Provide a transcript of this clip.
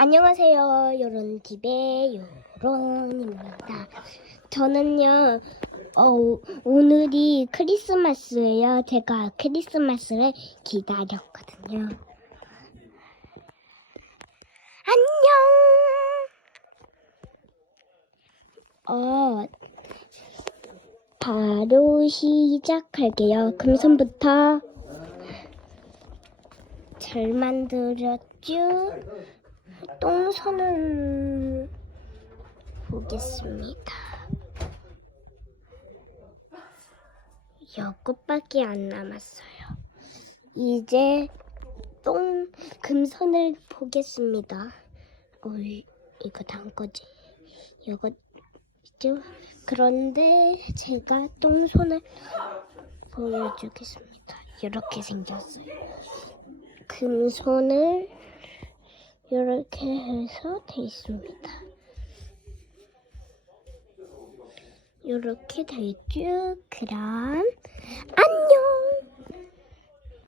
안녕하세요. 요런 집의 요런입니다. 저는요, 어, 오늘이 크리스마스예요. 제가 크리스마스를 기다렸거든요. 안녕! 어, 바로 시작할게요. 금손부터 잘 만들었죠? 똥손을 보겠습니다. 여것밖에 안 남았어요. 이제 똥 금손을 보겠습니다. 어, 이- 이거 단 거지. 이거 죠 그런데 제가 똥손을 보여주겠습니다. 이렇게 생겼어요. 금손을 이렇게 해서 돼 있습니다. 이렇게 되죠? 그럼 안녕!